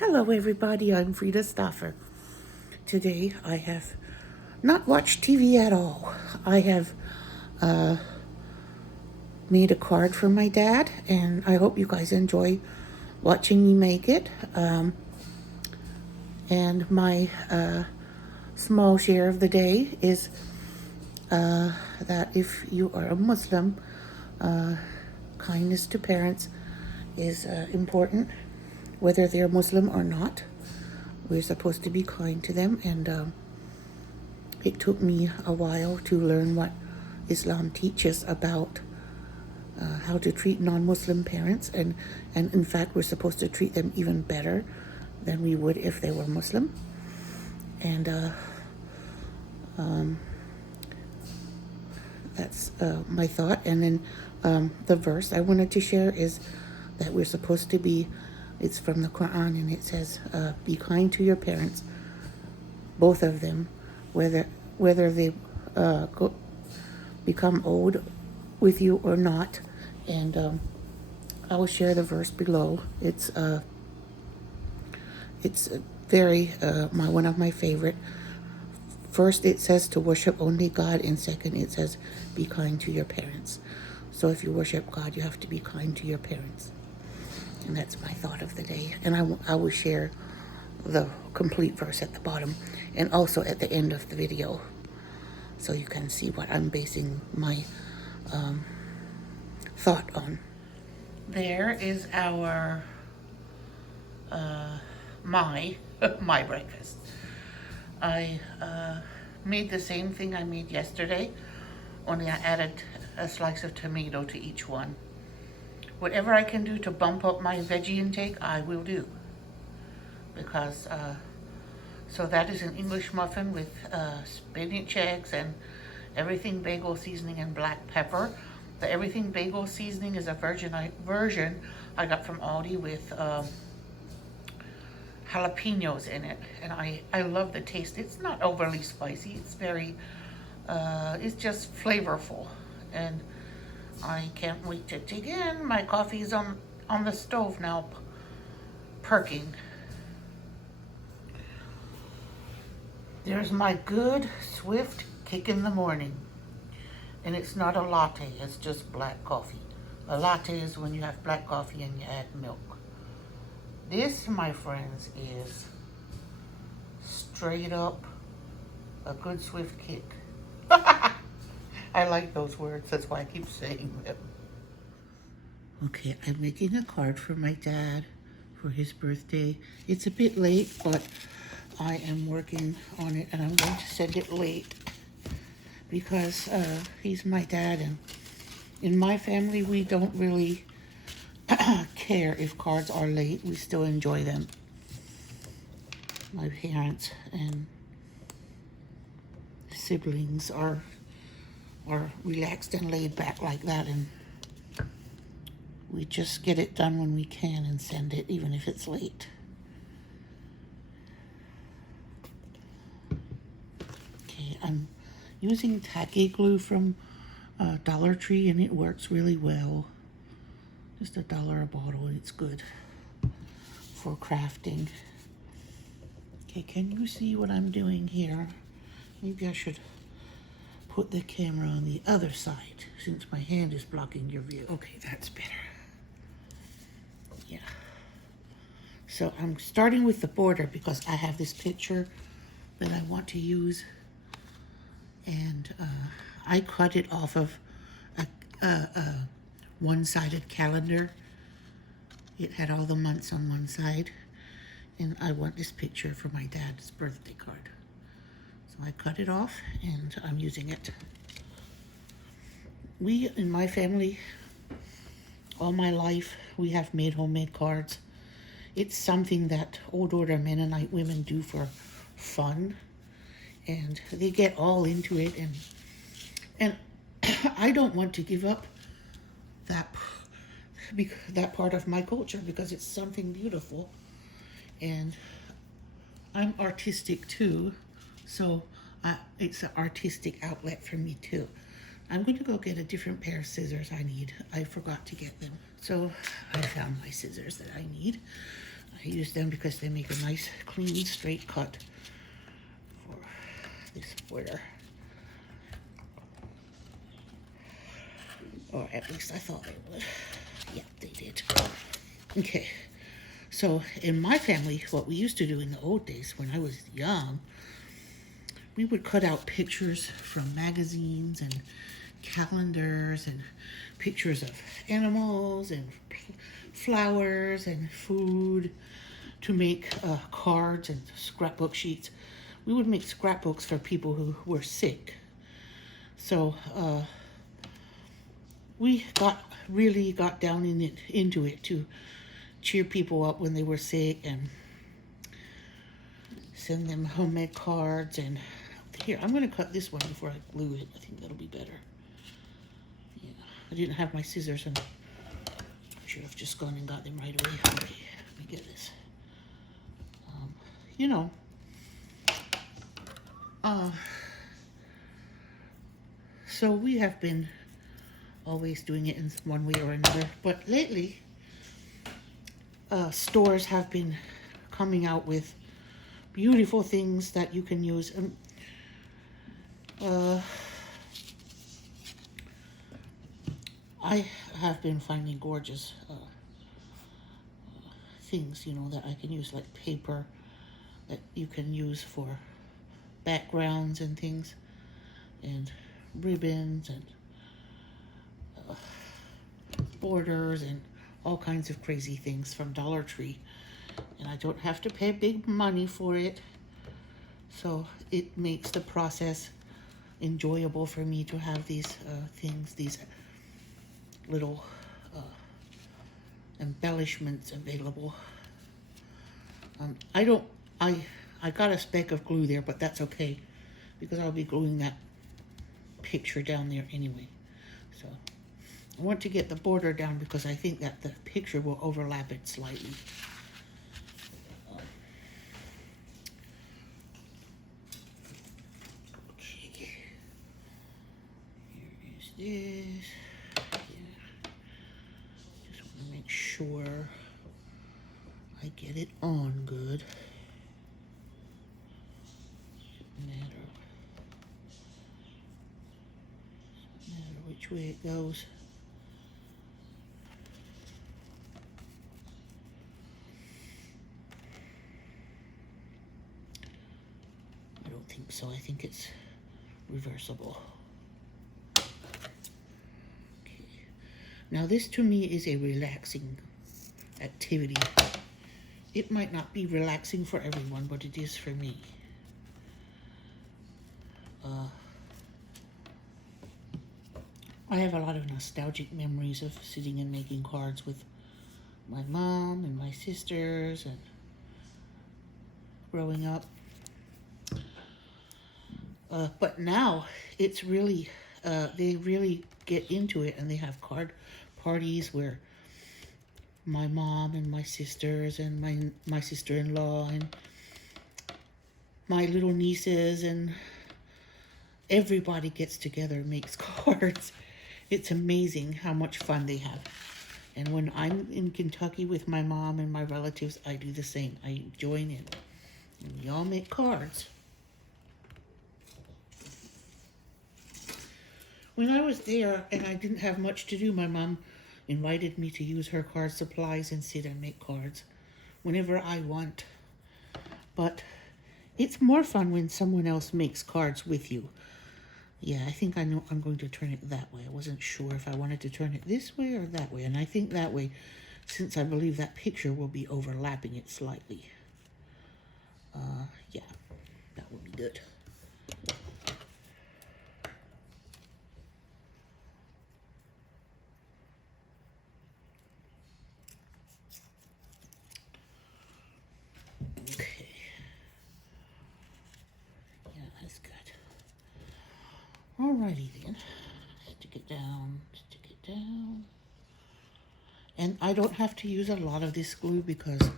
Hello everybody, I'm Frida Stoffer. Today I have not watched TV at all. I have made a card for my dad, and I hope you guys enjoy watching me make it. And my small share of the day is that if you are a Muslim, kindness to parents is important, whether they're Muslim or not. We're supposed to be kind to them, and it took me a while to learn what Islam teaches about how to treat non-Muslim parents, and in fact we're supposed to treat them even better than we would if they were Muslim. And that's my thought. And then the verse I wanted to share is that we're supposed to be, it's from the Quran, and it says, be kind to your parents, both of them, whether they become old with you or not. And I will share the verse below. It's very one of my favorite. First, it says to worship only God, and second, it says be kind to your parents. So if you worship God, you have to be kind to your parents. And that's my thought of the day. And I will share the complete verse at the bottom and also at the end of the video, so you can see what I'm basing my thought on. There is our my breakfast. I made the same thing I made yesterday, only I added a slice of tomato to each one. Whatever I can do to bump up my veggie intake, I will do. Because, so that is an English muffin with spinach eggs and everything bagel seasoning and black pepper. The everything bagel seasoning is a version I got from Aldi with jalapenos in it, and I love the taste. It's not overly spicy. It's very, it's just flavorful, and I can't wait to dig in. My coffee is on the stove now, perking. There's my good, swift kick in the morning. And it's not a latte, it's just black coffee. A latte is when you have black coffee and you add milk. This, my friends, is straight up a good, swift kick. I like those words, that's why I keep saying them. Okay, I'm making a card for my dad for his birthday. It's a bit late, but I am working on it, and I'm going to send it late because he's my dad, and in my family we don't really care if cards are late. We still enjoy them. My parents and siblings are relaxed and laid back like that, and we just get it done when we can and send it even if it's late. Okay, I'm using tacky glue from Dollar Tree, and it works really well. Just $1 a bottle, it's good for crafting. Okay, can you see what I'm doing here? Maybe I should put the camera on the other side since my hand is blocking your view. Okay, that's better. Yeah. So I'm starting with the border because I have this picture that I want to use, and I cut it off of a one-sided calendar. It had all the months on one side, and I want this picture for my dad's birthday card. So I cut it off, and I'm using it. We, in my family, all my life, we have made homemade cards. It's something that old order Mennonite women do for fun, and they get all into it, and I don't want to give up that part of my culture because it's something beautiful, and I'm artistic too, so it's an artistic outlet for me too. I'm going to go get a different pair of scissors I need. I forgot to get them, so I found my scissors that I need. I use them because they make a nice, clean, straight cut for this border. Or at least I thought they would. Yeah, they did. Okay, so in my family, what we used to do in the old days when I was young, we would cut out pictures from magazines and calendars and pictures of animals and flowers and food to make cards and scrapbook sheets. We would make scrapbooks for people who were sick. So we really got down into it to cheer people up when they were sick and send them homemade cards. And here, I'm going to cut this one before I glue it. I think that'll be better. Yeah, I didn't have my scissors and I should have just gone and got them right away. Okay, let me get this. You know, so we have been always doing it in one way or another, but lately stores have been coming out with beautiful things that you can use. I have been finding gorgeous things, you know, that I can use, like paper that you can use for backgrounds and things, and ribbons and borders and all kinds of crazy things from Dollar Tree. And I don't have to pay big money for it, so it makes the process enjoyable for me to have these things, these little embellishments available. I got a speck of glue there, but that's okay because I'll be gluing that picture down there anyway. So I want to get the border down because I think that the picture will overlap it slightly. Okay, here is this. Yeah. Just want to make sure I get it on good. Doesn't matter which way it goes. I don't think so. I think it's reversible. Okay. Now this to me is a relaxing activity. It might not be relaxing for everyone, but it is for me. I have a lot of nostalgic memories of sitting and making cards with my mom and my sisters and growing up. But now it's really, they really get into it, and they have card parties where my mom and my sisters and my sister-in-law and my little nieces and everybody gets together and makes cards. It's amazing how much fun they have. And when I'm in Kentucky with my mom and my relatives, I do the same. I join in. And we all make cards. When I was there and I didn't have much to do, my mom invited me to use her card supplies and sit and make cards whenever I want. But it's more fun when someone else makes cards with you. Yeah, I think I know I'm going to turn it that way. I wasn't sure if I wanted to turn it this way or that way. And I think that way, since I believe that picture will be overlapping it slightly. Yeah, that would be good. Okay. Yeah, that's good. Alrighty then. Stick it down, stick it down. And I don't have to use a lot of this glue because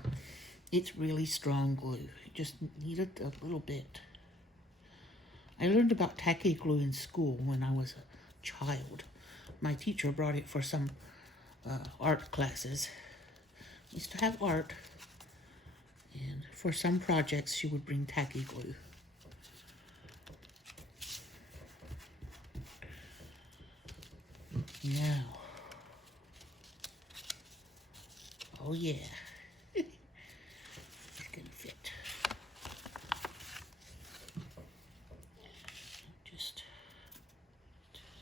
it's really strong glue. You just need it a little bit. I learned about tacky glue in school when I was a child. My teacher brought it for some art classes. We used to have art, for some projects, she would bring tacky glue. Now, oh yeah, it's gonna fit. Just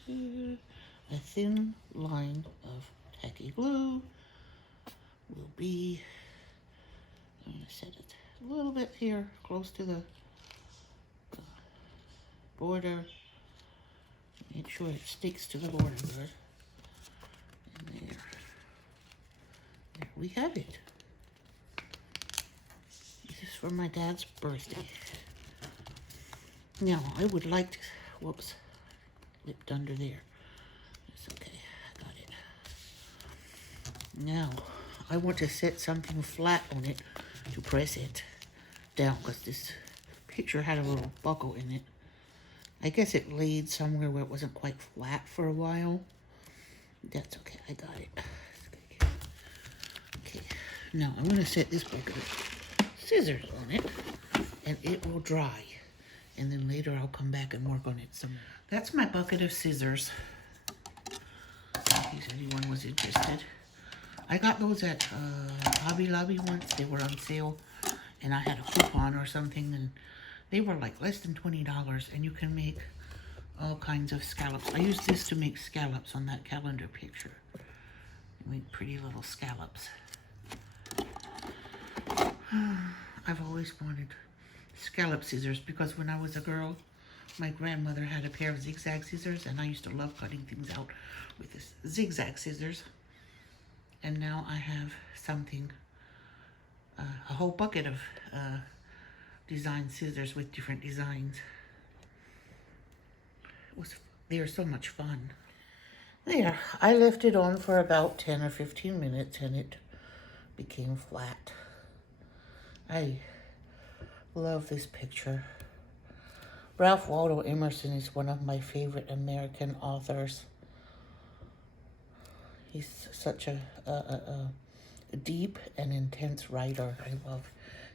a thin line of tacky glue will be, I'm gonna set it a little bit here, close to the border. Make sure it sticks to the border good. And there we have it. This is for my dad's birthday. Now, I would like to, whoops, slipped under there. It's okay, I got it. Now, I want to set something flat on it to press it down, because this picture had a little buckle in it. I guess it laid somewhere where it wasn't quite flat for a while. That's okay, I got it. Okay, now I'm gonna set this bucket of scissors on it, and it will dry. And then later I'll come back and work on it some more. That's my bucket of scissors, in case anyone was interested. I got those at Hobby Lobby once. They were on sale, and I had a coupon or something, and they were like less than $20, and you can make all kinds of scallops. I used this to make scallops on that calendar picture. Make pretty little scallops. I've always wanted scallop scissors because when I was a girl, my grandmother had a pair of zigzag scissors, and I used to love cutting things out with this zigzag scissors. And now I have something, a whole bucket of design scissors with different designs. They are so much fun. There, I left it on for about 10 or 15 minutes and it became flat. I love this picture. Ralph Waldo Emerson is one of my favorite American authors. He's such a deep and intense writer. I love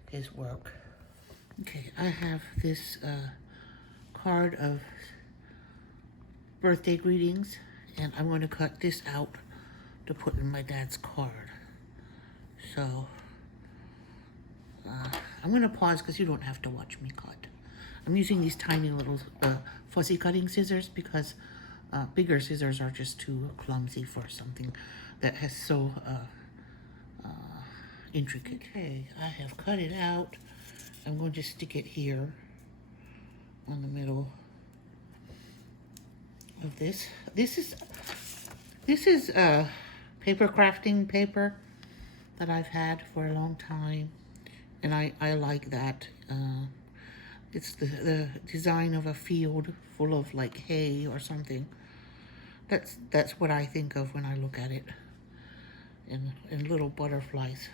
his work. Okay, I have this card of birthday greetings, and I'm going to cut this out to put in my dad's card. So, I'm going to pause because you don't have to watch me cut. I'm using these tiny little fussy cutting scissors because bigger scissors are just too clumsy for something that has so intricate. Okay, I have cut it out. I'm going to stick it here on the middle of this. This is paper crafting paper that I've had for a long time, and I like that. It's the design of a field full of like hay or something. That's what I think of when I look at it, and little butterflies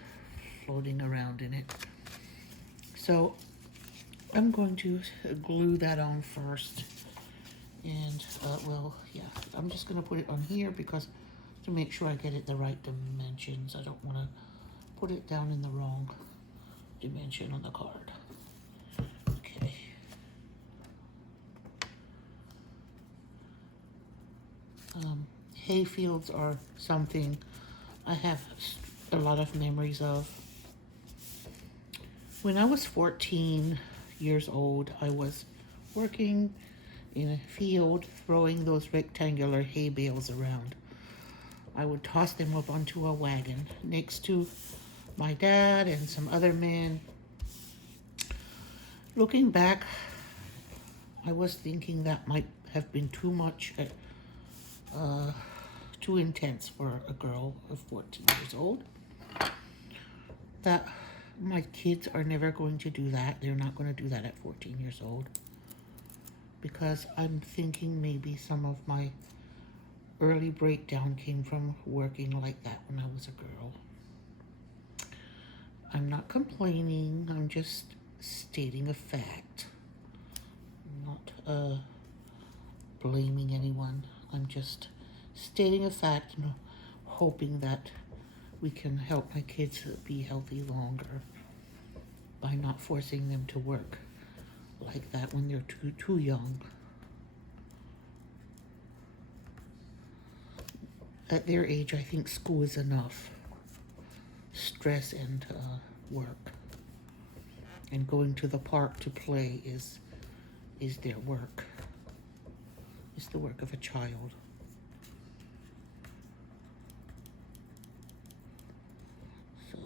floating around in it. So I'm going to glue that on first, and well, yeah, I'm just going to put it on here because to make sure I get it the right dimensions. I don't want to put it down in the wrong dimension on the card. Okay. Hay fields are something I have a lot of memories of. When I was 14 years old, I was working in a field throwing those rectangular hay bales around. I would toss them up onto a wagon next to my dad and some other men. Looking back, I was thinking that might have been too much, too intense for a girl of 14 years old. That my kids are never going to do that. They're not going to do that at 14 years old. Because I'm thinking maybe some of my early breakdown came from working like that when I was a girl. I'm not complaining. I'm just stating a fact. I'm not blaming anyone. I'm just stating a fact and hoping that we can help my kids be healthy longer by not not forcing them to work like that when they're too young. At their age, I think school is enough. Stress and work. And going to the park to play is their work. It's the work of a child. So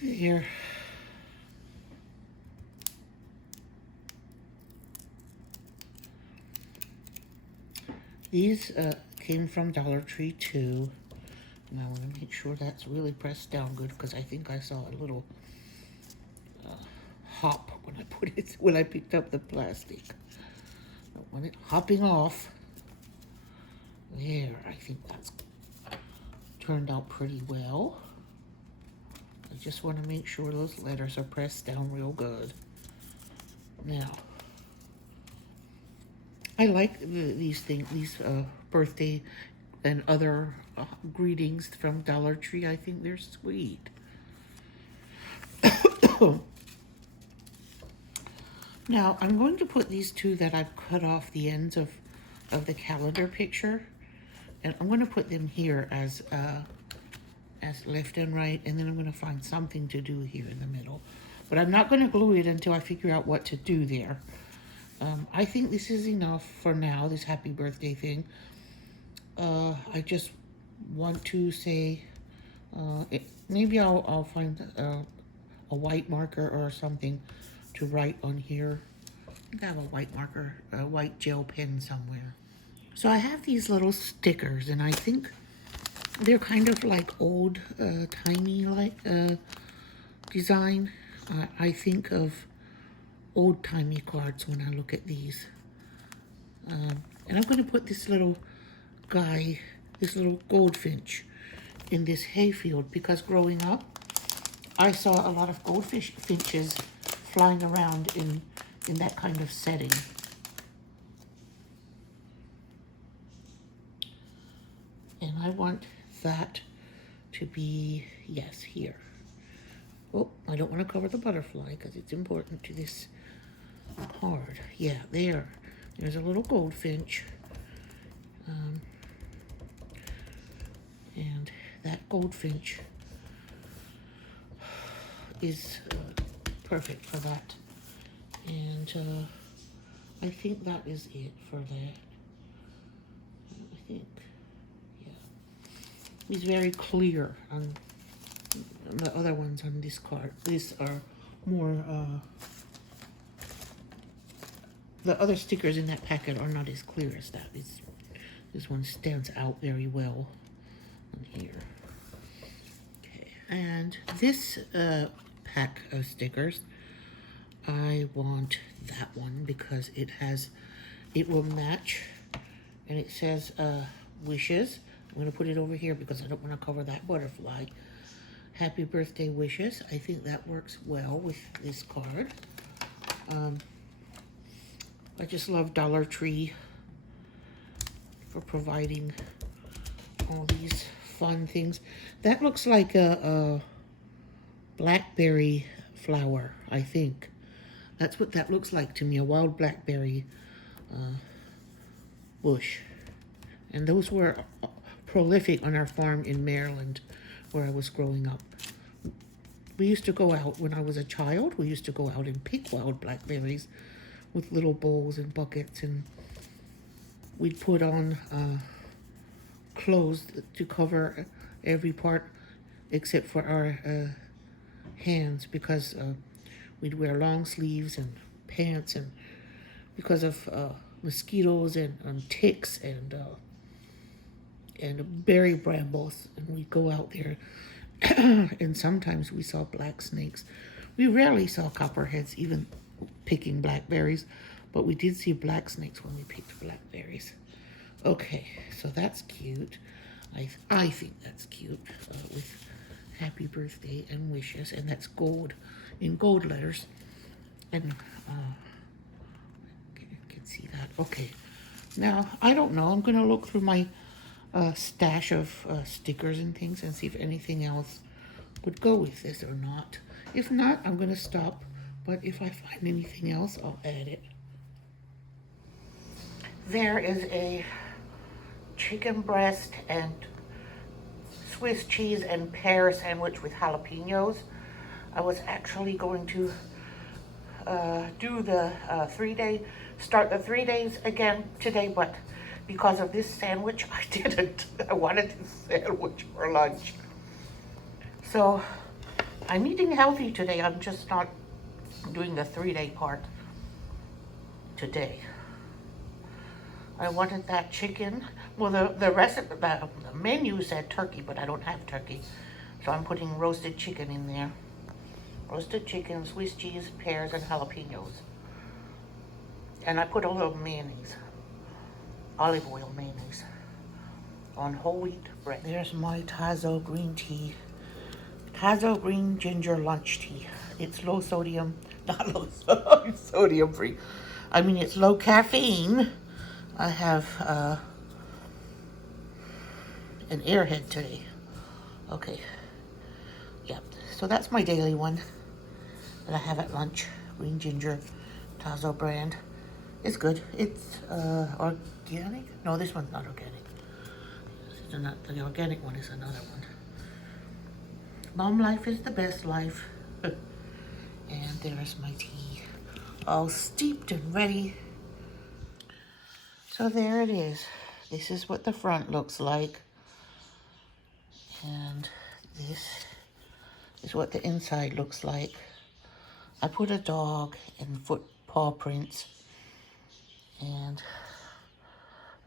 here. These came from Dollar Tree too. And I want to make sure that's really pressed down good because I think I saw a little hop when I put it when I picked up the plastic. But when it hopping off, there, I think that's turned out pretty well. I just want to make sure those letters are pressed down real good. Now, I like these things, these birthday and other greetings from Dollar Tree. I think they're sweet. Now, I'm going to put these two that I've cut off the ends of the calendar picture, and I'm going to put them here as left and right, and then I'm going to find something to do here in the middle. But I'm not going to glue it until I figure out what to do there. I think this is enough for now, this happy birthday thing. I just want to say, maybe I'll find a white marker or something to write on here. I think I have a white marker, a white gel pen somewhere. So I have these little stickers, and I think they're kind of like old, timey like design. I think of old-timey cards when I look at these. And I'm going to put this little guy, this little goldfinch, in this hayfield because growing up, I saw a lot of goldfinches flying around in that kind of setting. And I want that to be, yes, here. Oh, I don't want to cover the butterfly because it's important to this card. Yeah, there's a little goldfinch. And that goldfinch is perfect for that. And I think that is it for that. I think, yeah. He's very clear on the other ones on this card. These are more, the other stickers in that packet are not as clear as that. This one stands out very well on here. Okay, and this pack of stickers, I want that one because it will match, and it says wishes. I'm going to put it over here because I don't want to cover that butterfly. Happy birthday wishes. I think that works well with this card. I just love Dollar Tree for providing all these fun things. That looks like a blackberry flower, I think. That's what that looks like to me, a wild blackberry bush. And those were prolific on our farm in Maryland where I was growing up. We used to go out, when I was a child, we used to go out and pick wild blackberries with little bowls and buckets, and we'd put on clothes to cover every part except for our hands because we'd wear long sleeves and pants, and because of mosquitoes and ticks and berry brambles, and we'd go out there and sometimes we saw black snakes. We rarely saw copperheads even picking blackberries, but we did see black snakes when we picked blackberries. Okay, so that's cute. I think that's cute with happy birthday and wishes, and that's gold, in gold letters. And you can see that. Okay. Now, I don't know. I'm going to look through my stash of stickers and things and see if anything else would go with this or not. If not, I'm going to stop. But if I find anything else, I'll add it. There is a chicken breast and Swiss cheese and pear sandwich with jalapenos. I was actually going to do the 3-day, start the 3 days again today, but because of this sandwich, I didn't. I wanted this sandwich for lunch. So I'm eating healthy today. I'm just not doing the 3-day part today. I wanted that chicken. Well, the recipe, the menu said turkey, but I don't have turkey. So I'm putting roasted chicken in there. Roasted chicken, Swiss cheese, pears, and jalapenos. And I put a little mayonnaise, olive oil mayonnaise, on whole wheat bread. There's my Tazo green tea. Tazo green ginger lunch tea. It's low sodium, not low sodium free. I mean, it's low caffeine. I have an airhead today. Okay. Yep. So that's my daily one that I have at lunch. Green ginger, Tazo brand. It's good. It's organic. No, this one's not organic. The organic one is another one. Mom life is the best life. And there's my tea, all steeped and ready. So there it is. This is what the front looks like. And this is what the inside looks like. I put a dog and foot paw prints. And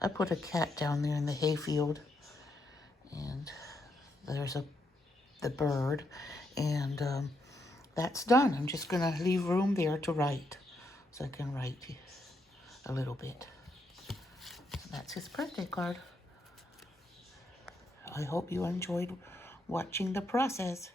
I put a cat down there in the hayfield. And there's the bird. And that's done. I'm just going to leave room there to write. So I can write a little bit. That's his birthday card. I hope you enjoyed watching the process.